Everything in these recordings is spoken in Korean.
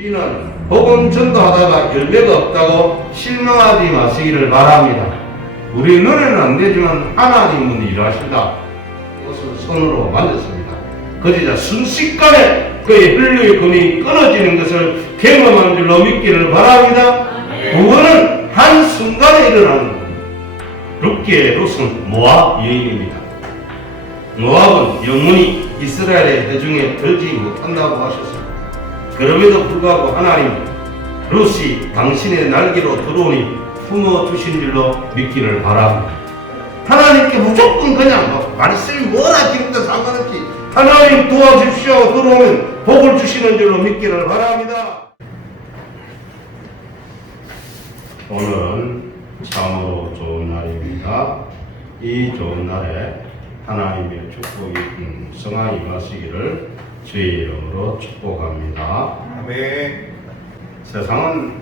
우리는 복음 전도하다가 열매가 없다고 실망하지 마시기를 바랍니다. 우리 눈에는 안 되지만 하나님은 일하신다. 이것을 손으로 만졌습니다. 그러자 순식간에 그의 혈류의 근이 끊어지는 것을 경험한 줄로 믿기를 바랍니다. 그거는 한순간에 일어나는 겁니다. 룻은 모압 여인입니다. 모압은 영원히 이스라엘의 회중에 들지 못한다고 하셨습니다. 그럼에도 불구하고 하나님 룻이 당신의 날개로 들어오니 품어주신 줄로 믿기를 바랍니다. 하나님께 무조건 그냥 말씀이 뭐나 기름도 상관없이 하나님 도와주십시오 들어오면 복을 주시는 줄로 믿기를 바랍니다. 오늘은 참으로 좋은 날입니다. 이 좋은 날에 하나님의 축복이 성황 임하시기를 주의 이름으로 축복합니다. 아멘. 세상은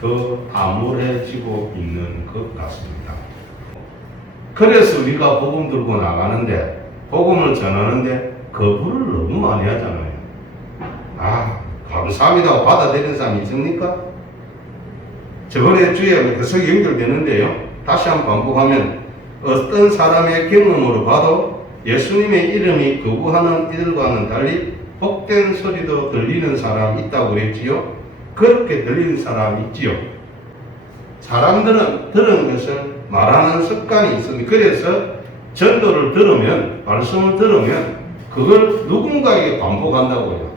더 암울해지고 있는 것 같습니다. 그래서 우리가 복음 들고 나가는데, 복음을 전하는데 거부를 너무 많이 하잖아요. 감사합니다 받아들이는 사람이 있습니까? 저번에 주에 계속 연결되는데요. 다시 한번 반복하면 어떤 사람의 경험으로 봐도 예수님의 이름이 거부하는 이들과는 달리 복된 소리도 들리는 사람이 있다고 그랬지요. 그렇게 들리는 사람이 있지요. 사람들은 들은 것을 말하는 습관이 있습니다. 그래서 전도를 들으면, 말씀을 들으면 그걸 누군가에게 반복한다고요.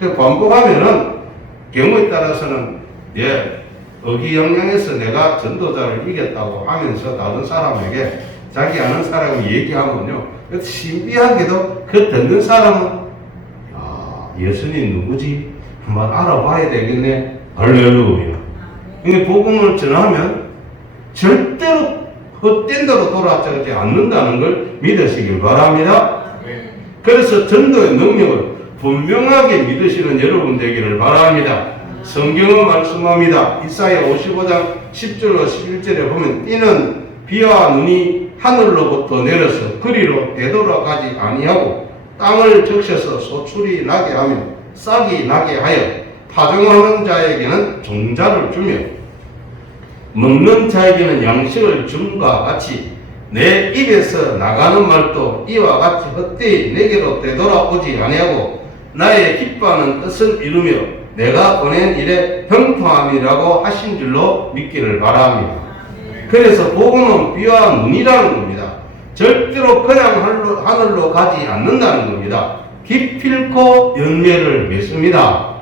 반복하면은 경우에 따라서는 어기양양해서 내가 전도자를 이겼다고 하면서 다른 사람에게 자기 아는 사람이 얘기하면요, 신비하게도 그 듣는 사람은 예수님 누구지? 한번 알아봐야 되겠네. 할렐루야. 그러니까 복음을 전하면 절대로 헛된 대로 돌아가지 않는다는 걸 믿으시길 바랍니다. 그래서 전도의 능력을 분명하게 믿으시는 여러분 되기를 바랍니다. 성경은 말씀합니다. 이사야 55장 10절로 11절에 보면 이는 비와 눈이 하늘로부터 내려서 그리로 되돌아가지 아니하고 땅을 적셔서 소출이 나게 하며 싹이 나게 하여 파종하는 자에게는 종자를 주며 먹는 자에게는 양식을 줌과 같이 내 입에서 나가는 말도 이와 같이 헛되이 내게로 되돌아오지 아니하고 나의 기뻐하는 뜻을 이루며 내가 보낸 일에 형통함이라고 하신 줄로 믿기를 바랍니다. 그래서 복음은 비와 눈이라는 겁니다. 절대로 그냥 하늘로 가지 않는다는 겁니다. 기필코 열매를 맺습니다.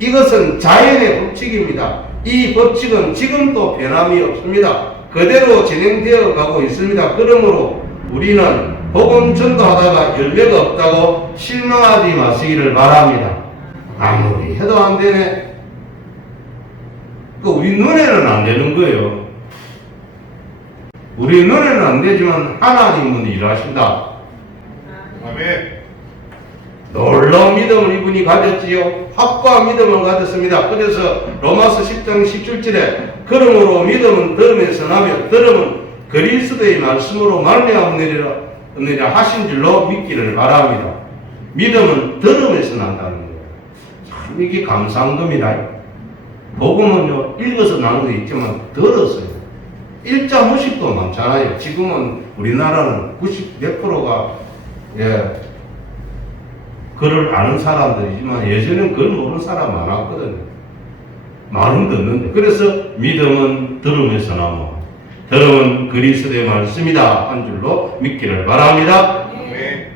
이것은 자연의 법칙입니다. 이 법칙은 지금도 변함이 없습니다. 그대로 진행되어 가고 있습니다. 그러므로 우리는 복음 전도하다가 열매가 없다고 실망하지 마시기를 바랍니다. 아무리 해도 안 되네. 우리 눈에는 안 되는 거예요. 우리 눈에는 안 되지만 하나님은 일하신다. 아멘. 놀라운 믿음을 이분이 가졌지요. 확고한 믿음을 가졌습니다. 그래서 로마서 10장 17절에 그러므로 믿음은 들음에서 나며 들음은 그리스도의 말씀으로 말미암으리라 하신 줄로 믿기를 바랍니다. 믿음은 들음에서 난다는 거예요. 참 이게 감사한 겁니다. 복음은요 읽어서 나는 거 있지만 들었어요. 일자 무식도 많잖아요. 지금은 우리나라는 90몇 프로가 글을 아는 사람들이지만 예전엔 글 모르는 사람 많았거든요. 말은 듣는데. 그래서 믿음은 들음에서 나무, 들음은 그리스도의 말씀이다 한 줄로 믿기를 바랍니다. 아멘.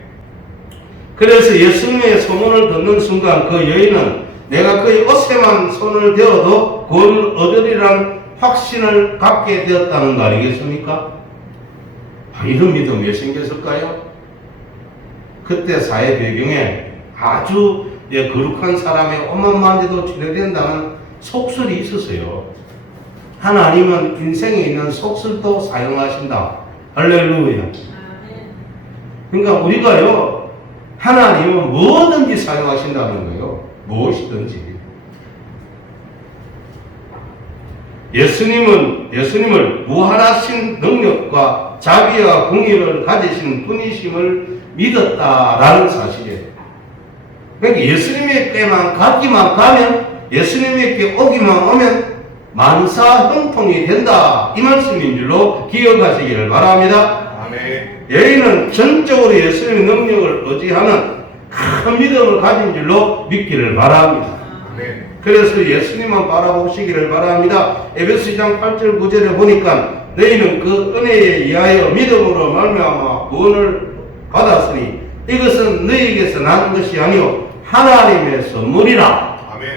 그래서 예수님의 소문을 듣는 순간 그 여인은 내가 그의 옷에만 손을 대어도 구원을 얻으리라는 확신을 갖게 되었다는 거 아니겠습니까? 이런 믿음 왜 생겼을까요? 그때 사회 배경에 아주 거룩한 사람의 옷만 만져도 치료된다는 속설이 있었어요. 하나님은 인생에 있는 속설도 사용하신다. 할렐루야. 그러니까 우리가요, 하나님은 뭐든지 사용하신다는 거예요. 무엇이든지. 예수님을 무한하신 능력과 자비와 공의를 가지신 분이심을 믿었다라는 사실이에요. 그러니까 예수님에게만 가기만 가면, 예수님에게 오기만 오면 만사 형통이 된다, 이 말씀인 줄로 기억하시기를 바랍니다. 아멘. 여인은 전적으로 예수님의 능력을 의지하는 큰 믿음을 가진 줄로 믿기를 바랍니다. 아멘. 그래서 예수님만 바라보시기를 바랍니다. 에베소 2장 8절 9절에 보니까 너희는 그 은혜에 의하여 믿음으로 말미암아 구원을 받았으니 이것은 너희에게서 난 것이 아니요 하나님의 선물이라. 아멘.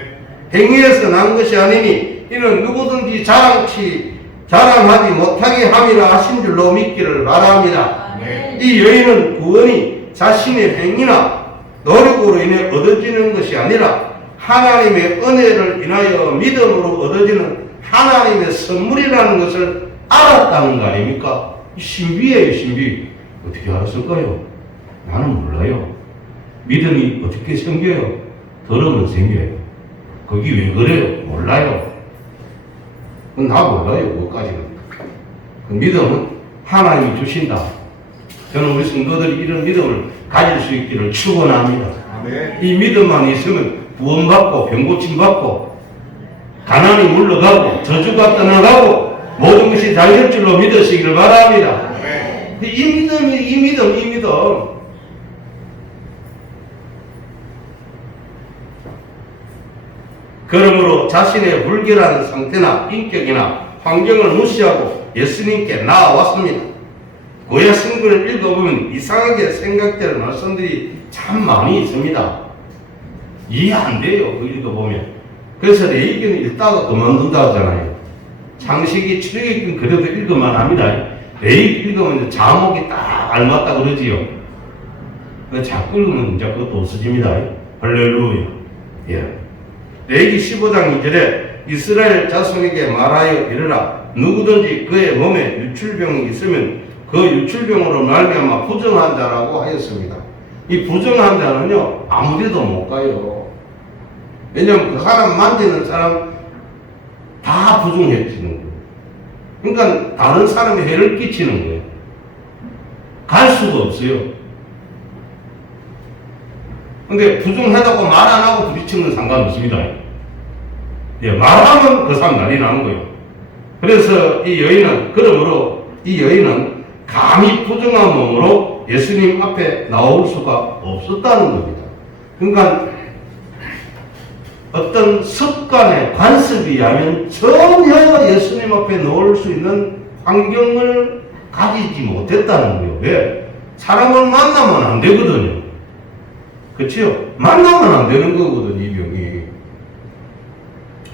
행위에서 난 것이 아니니 이는 누구든지 자랑하지 못하게 함이라 하신 줄로 믿기를 바랍니다. 아멘. 이 여인은 구원이 자신의 행위나 노력으로 인해 얻어지는 것이 아니라 하나님의 은혜를 인하여 믿음으로 얻어지는 하나님의 선물이라는 것을 알았다는 거 아닙니까? 신비예요, 신비. 어떻게 알았을까요? 나는 몰라요. 믿음이 어떻게 생겨요? 들으면 생겨요. 거기 왜 그래요? 몰라요. 나 몰라요, 그것까지는. 믿음은 하나님이 주신다. 저는 우리 성도들이 이런 믿음을 가질 수 있기를 축원합니다. 아멘. 이 믿음만 있으면 구원받고 병고침받고 가난이 물러가고 저주가 떠나가고 모든 것이 잘 될 줄로 믿으시기를 바랍니다. 아멘. 이 믿음. 그러므로 자신의 불결한 상태나 인격이나 환경을 무시하고 예수님께 나아왔습니다. 고야 성경을 읽어보면 이상하게 생각될 말씀들이 참 많이 있습니다. 이해 안 돼요, 그 읽어보면. 그래서 레위기는 읽다가 그만둔다 하잖아요. 창세기, 출애굽기는 그래도 읽으면 합니다. 레위기 읽으면 자목이 딱 알맞다 그러지요. 자꾸 읽으면 이제 그것도 없어집니다. 할렐루야. 예. 레위기 15장 2절에 이스라엘 자손에게 말하여 이르라. 누구든지 그의 몸에 유출병이 있으면 그 유출병으로 말미암아 부정한 자라고 하였습니다. 이 부정한 자는요, 아무데도 못 가요. 왜냐하면 그 사람 만지는 사람 다 부정해지는 거예요. 그러니까 다른 사람에 해를 끼치는 거예요. 갈 수가 없어요. 근데 부정하다고 말 안 하고 부딪히면 상관없습니다. 예, 말하면 그 사람 난리 나는 거예요. 그래서 그러므로 이 여인은 감히 부정한 몸으로 예수님 앞에 나올 수가 없었다는 겁니다. 그러니까 어떤 습관의 관습에 의하면 전혀 예수님 앞에 놓을 수 있는 환경을 가지지 못했다는 거예요. 왜? 사람을 만나면 안 되거든요. 그렇죠? 만나면 안 되는 거거든요, 이 병이.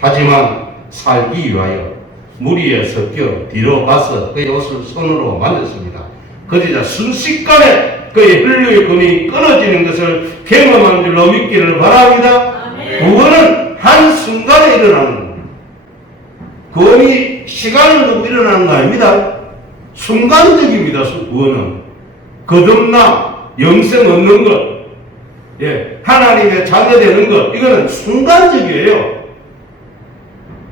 하지만 살기 위하여 무리에 섞여 뒤로 가서 그의 옷을 손으로 만졌습니다. 그러자 순식간에 그의 혈류의 근이 끊어지는 것을 경험한 줄로 믿기를 바랍니다. 구원은 한순간에 일어나는 겁니다. 구원이 시간을 두고 일어나는 거 아닙니다. 순간적입니다. 구원은 거듭나 영생 얻는 것, 예, 하나님의 자녀 되는 것, 이거는 순간적이에요.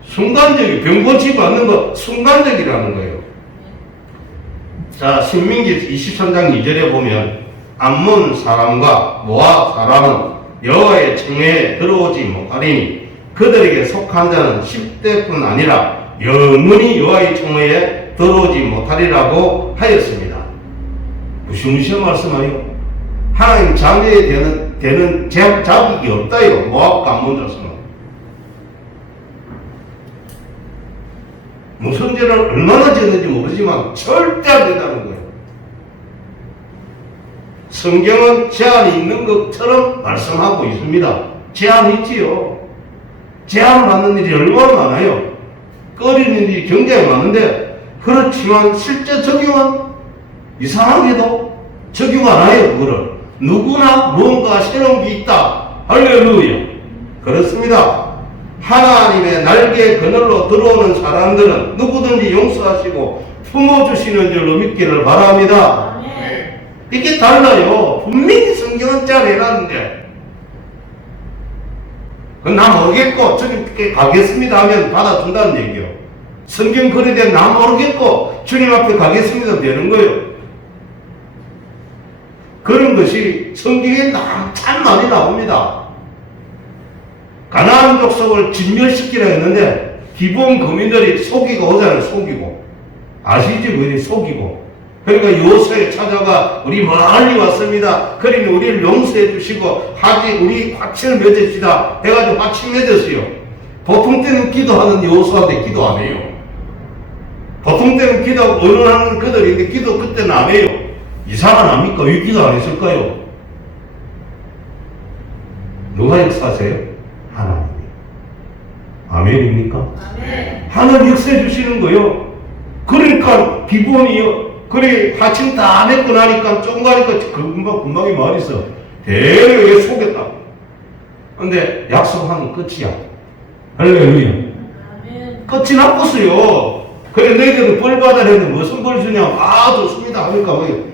순간적이, 병고치 받는 것 순간적이라는 거예요. 자, 신명기 23장 2절에 보면 암몬 사람과 모압 사람은 여호와의 청회에 들어오지 못하리니 그들에게 속한 자는 10대뿐 아니라 영원히 여호와의 청회에 들어오지 못하리라고 하였습니다. 무시무시한 말씀하요. 하나님 자녀에 되는 자격이 없다요. 모압과 암몬 자손은. 무슨 죄를 얼마나 지었는지 모르지만 절대 안 된다는 거예요. 성경은 제한이 있는 것처럼 말씀하고 있습니다. 제한이 있지요. 제한 받는 일이 얼마나 많아요. 꺼리는 일이 굉장히 많은데, 그렇지만 실제 적용은 이상하게도 적용 안 해요. 그거를 누구나 무언가 새로운 게 있다. 할렐루야. 그렇습니다. 하나님의 날개 그늘로 들어오는 사람들은 누구든지 용서하시고 품어주시는 줄로 믿기를 바랍니다. 이게 달라요. 분명히 성경은 잘 해놨는데, 나 모르겠고 주님께 가겠습니다 하면 받아준다는 얘기요. 성경 그래대 나 모르겠고 주님 앞에 가겠습니다 되는 거예요. 그런 것이 성경에 참 많이 나옵니다. 가나안 족속을 진멸시키려 했는데 기본 거민들이 속이고 오잖아요. 속이고 아시지? 우리 속이고. 그러니까 요새 찾아가 우리 멀리 왔습니다. 그러면 우리를 용서해 주시고 하지 우리 화친을 맺읍시다 해가지고 화친 맺었어요. 보통 때는 기도하는 여호수아한테 기도 안 해요. 보통 때는 기도하고 의논하는 그들인데 기도 그때는 안 해요. 이상은 압니까? 왜 기도 안 했을까요? 누가 역사하세요? 하나님이. 아멘입니까? 아멘. 하나님 역사해 주시는 거요. 그러니까 기본이요. 그래 하침 다 맺고 나니까 조금 가니까 금방이 말이 있어. 대략 속였다. 근데 약속하면 끝이야. 할렐루야. 아멘. 끝이 나빴어요. 그래 너희들은 벌 받아야 했는데 무슨 벌 주냐? 좋습니다 하니까 왜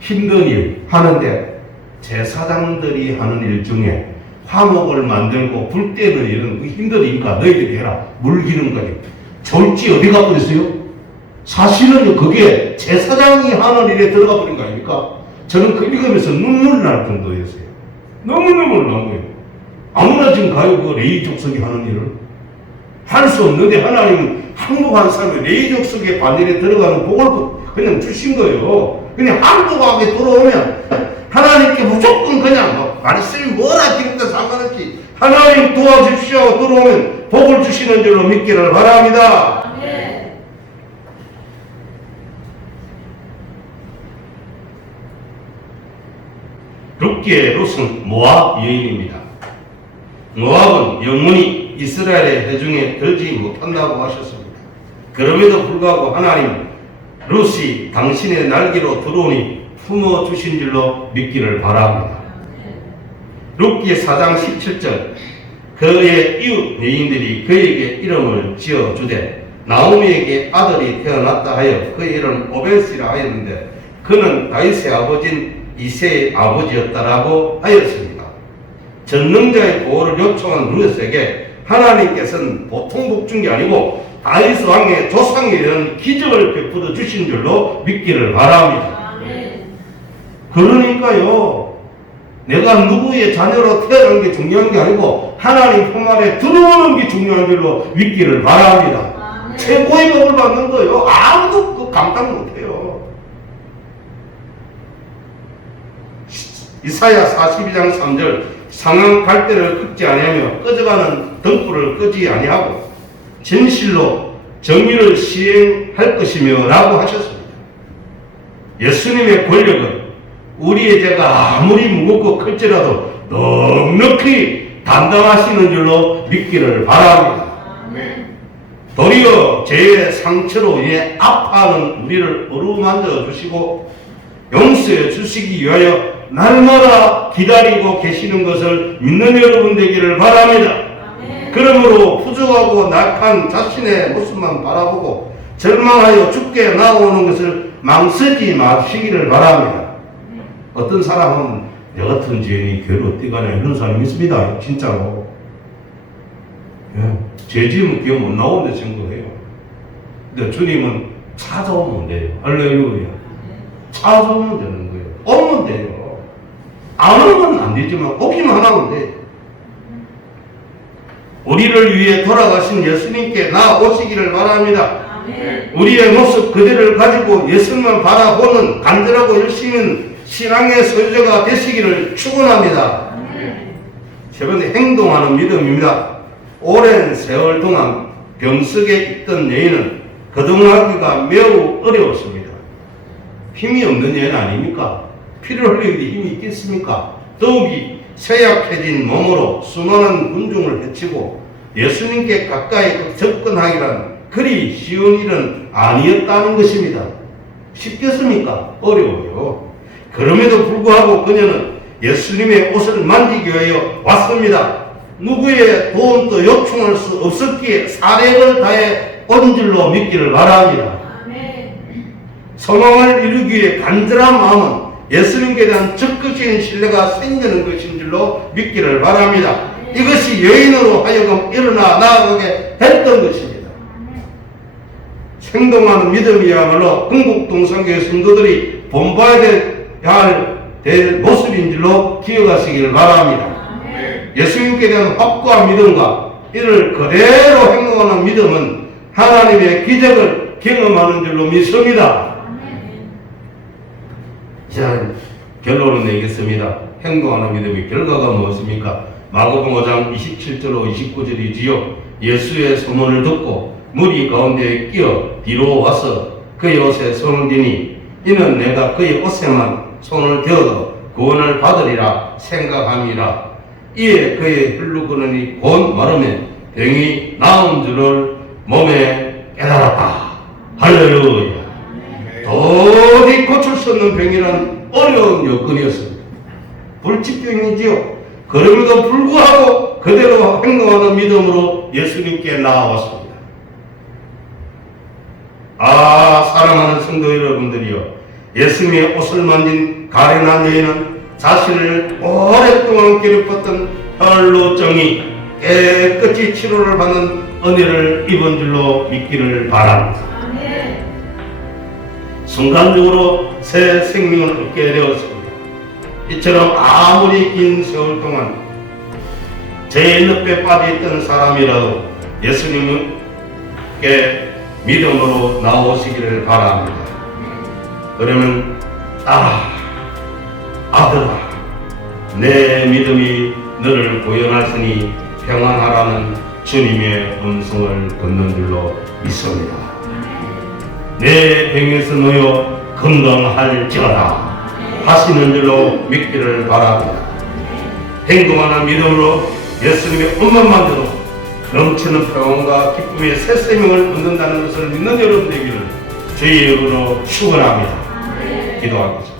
힘든 일 하는데 제사장들이 하는 일 중에 화목을 만들고 불 때는 일은 힘드니까 너희들이 해라. 물 기는 거지. 졸지 어디 가버렸어요? 사실은 그게 제사장이 하는 일에 들어가 버린 거 아닙니까? 저는 그 읽으면서 눈물이 날 정도였어요. 너무너무 난 거예요. 아무나 지금 가요, 그 레위 족속이 하는 일을. 할 수 없는데 하나님은 항복한 사람이 레위 족속의 반일에 들어가는 복을 그냥 주신 거예요. 그냥 항복하게 들어오면 하나님께 무조건 그냥 말씀이 뭐라 기름다 상관없이 하나님 도와주십시오 하고 들어오면 복을 주시는 줄로 믿기를 바랍니다. 아멘. 룻기의 룻은 모압 여인입니다. 모압은 영원히 이스라엘의 회중에 들지 못한다고 하셨습니다. 그럼에도 불구하고 하나님 룻이 당신의 날개로 들어오니 품어주신 줄로 믿기를 바랍니다. 룻기 4장 17절 그의 이웃 여인들이 그에게 이름을 지어주되 나오미에게 아들이 태어났다 하여 그의 이름 오벳이라 하였는데 그는 다윗의 아버지인 이새의 아버지였다라고 하였습니다. 전능자의 보호를 요청한 룻에게 하나님께서는 보통 복 준 게 아니고 다윗 왕의 조상에 이런 기적을 베풀어 주신 줄로 믿기를 바랍니다. 아멘. 그러니까요, 내가 누구의 자녀로 태어나는 게 중요한 게 아니고 하나님 품 안에 들어오는 게 중요한 줄로 믿기를 바랍니다. 아멘. 최고의 복을 받는 거예요. 아무도 그 감당 못해요. 이사야 42장 3절 상한 갈대를 꺾지 아니하며 꺼져가는 등불을 끄지 아니하고 진실로 정의를 시행할 것이며 라고 하셨습니다. 예수님의 권력은 우리의 죄가 아무리 무겁고 클지라도 넉넉히 담당하시는 줄로 믿기를 바랍니다. 아멘. 도리어 죄의 상처로 인해 아파하는 우리를 어루만져 주시고 용서해 주시기 위하여 날마다 기다리고 계시는 것을 믿는 여러분 되기를 바랍니다. 아멘. 그러므로 부족하고 낙한 자신의 모습만 바라보고 절망하여 죽게 나오는 것을 망설이지 마시기를 바랍니다. 어떤 사람은 내 같은 죄인이 교회로 어디 가냐 이런 사람이 있습니다. 진짜로. 죄 지으면 기억 못 나오는데 증거해요. 근데 주님은 찾아오면 돼요. 할렐루야. 찾아오면 되는 거예요. 오면 돼요. 안 오면 안 되지만 오기만 하면 돼. 우리를 위해 돌아가신 예수님께 나오시기를 바랍니다. 아멘. 우리의 모습 그대를 가지고 예수님을 바라보는 간절하고 열심히 신앙의 소유자가 되시기를 축원합니다. 아멘. 세 번째, 행동하는 믿음입니다. 오랜 세월 동안 병석에 있던 여인은 거듭나기가 매우 어려웠습니다. 힘이 없는 여인 아닙니까? 피를 흘리는데 힘이 있겠습니까? 더욱이 쇠약해진 몸으로 수많은 군중을 해치고 예수님께 가까이 접근하기란 그리 쉬운 일은 아니었다는 것입니다. 쉽겠습니까? 어려워요. 그럼에도 불구하고 그녀는 예수님의 옷을 만지기 위하여 왔습니다. 누구의 도움도 요청할 수 없었기에 사력을 다해 온 줄로 믿기를 바랍니다. 아멘. 소망을 이루기 위해 간절한 마음은 예수님께 대한 적극적인 신뢰가 생기는 것인 줄로 믿기를 바랍니다. 이것이 여인으로 하여금 일어나 나아가게 했던 것입니다. 행동하는 믿음이야말로 흥국동산교회 성도들이 본받아야 될 모습인 줄로 기억하시기를 바랍니다. 아멘. 예수님께 대한 확고한 믿음과 이를 그대로 행동하는 믿음은 하나님의 기적을 경험하는 줄로 믿습니다. 자, 결론을 내겠습니다. 행동하는 믿음의 결과가 무엇입니까? 마가복음 5장 27절로 29절이지요. 예수의 소문을 듣고 무리 가운데에 끼어 뒤로 와서 그의 옷에 손을 대니 이는 내가 그의 옷에만 손을 대어도 구원을 받으리라 생각함이라. 이에 그의 흘러그러니 곧 마르매 병이 나은 줄을 몸에 깨달았다. 할렐루야. 도저히 고칠 수 없는 병이란 어려운 여건이었습니다. 불치병이지요. 그럼에도 불구하고 그대로 행동하는 믿음으로 예수님께 나아왔습니다. 사랑하는 성도 여러분들이요, 예수님의 옷을 만진 가련한 여인은 자신을 오랫동안 괴롭혔던 혈루증이 깨끗이 치료를 받는 은혜를 입은 줄로 믿기를 바랍니다. 순간적으로 새 생명을 얻게 되었습니다. 이처럼 아무리 긴 세월 동안 죄의 늪에 빠져있던 사람이라도 예수님께 믿음으로 나오시기를 바랍니다. 그러면 아들아, 내 믿음이 너를 구원하시니 평안하라는 주님의 음성을 듣는 줄로 믿습니다. 내 병에서 놓여 건강할지어다 하시는 줄로 믿기를 바랍니다. 행동하는 믿음으로 예수님의 음성만 들어 넘치는 평안과 기쁨의 새 생명을 얻는다는 것을 믿는 여러분 되기를 주의 이름으로 축원합니다. 기도하겠습니다.